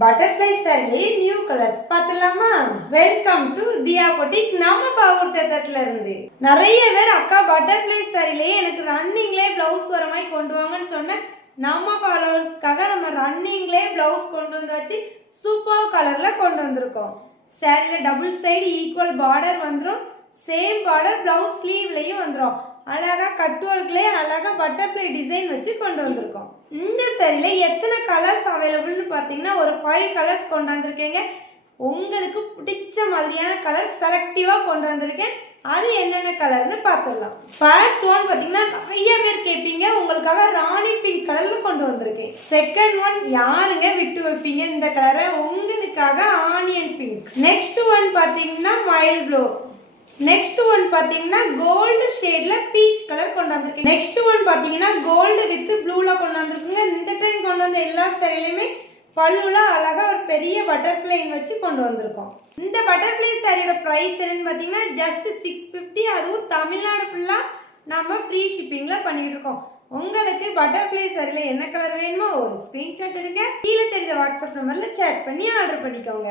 Butterfly சாரிலே new colours பார்த்துலாமா? Welcome to Diya boutique. நம்ம பாவூர் சேத்தத்துல இருந்து நிறைய பேர் அக்கா பட்டர்ஃப்ளை சாரிலே எனக்கு ரன்னிங்லேயே பிளவுஸ் வர மாதிரி கொண்டு வாங்கன்னு சொன்னேன். நம்ம ஃபாலோவர்ஸ்க்காக நம்ம ரன்னிங்லேயே பிளவுஸ் கொண்டு வந்தாச்சு. சூப்பர் கலர்ல கொண்டு வந்திருக்கோம். சாரியில் டபுள் சைடு ஈக்குவல் பார்டர் வந்துடும். சேம் பார்டர் பிளவுஸ் ஸ்லீவ்லையும் வந்துடும். அழகாக கட் ஒர்க்லேயே அழகாக பட்டர்ஃப்ளை டிசைன் வச்சு கொண்டு வந்திருக்கோம். இந்த சாரியில் எத்தனை கலர்ஸ் அவைலபிள்னு பார்த்தீங்கன்னா ஒரு 5 கலர்ஸ் கொண்டு வந்திருக்கேங்க. உங்களுக்கு பிடிச்ச மாதிரியான கலர்ஸ் செலக்டிவாக கொண்டு வந்திருக்கேன். அது என்னென்ன கலர்னு பார்த்துடலாம். ஃபர்ஸ்ட் ஒன் பார்த்தீங்கன்னா நிறைய பேர் கேட்பீங்க, உங்களுக்காக ராணி பிங்க் கலரில் கொண்டு வந்திருக்கேன். செகண்ட் ஒன் யாருங்க விட்டு வைப்பீங்க இந்த கலரை, உங்களுக்காக ஆனியன் பிங்க். நெக்ஸ்ட் ஒன் பார்த்தீங்கன்னா மயில் ப்ளூ. நெக்ஸ்ட் ஒன் பார்த்தீங்கன்னா கோல்டு ஷேடில் பீச் கலர் கொண்டு வந்திருக்கேன். நெக்ஸ்ட் ஒன் பார்த்தீங்கன்னா கோல்டு வித் ப்ளூவில் கொண்டு வந்திருக்குங்க. இந்த டைம் கொண்டு வந்த எல்லா சாரிலையுமே பல்லுலாம் அழகாக ஒரு பெரிய பட்டர்ஃப்ளை வச்சு கொண்டு வந்திருக்கோம். இந்த பட்டர்ஃப்ளை சாரியோட ப்ரைஸ் என்னன்னு பார்த்தீங்கன்னா ஜஸ்ட் 650. அதுவும் தமிழ்நாடு ஃபுல்லாக நம்ம ஃப்ரீ ஷிப்பிங்கில் பண்ணிகிட்டு இருக்கோம். உங்களுக்கு பட்டர்ஃப்ளை சாரியில் என்ன கலர் வேணுமோ ஒரு ஸ்க்ரீன்ஷாட் எடுங்க, கீழே தெரிஞ்ச வாட்ஸ்அப் நம்பரில் சேட் பண்ணி ஆர்டர் பண்ணிக்கோங்க.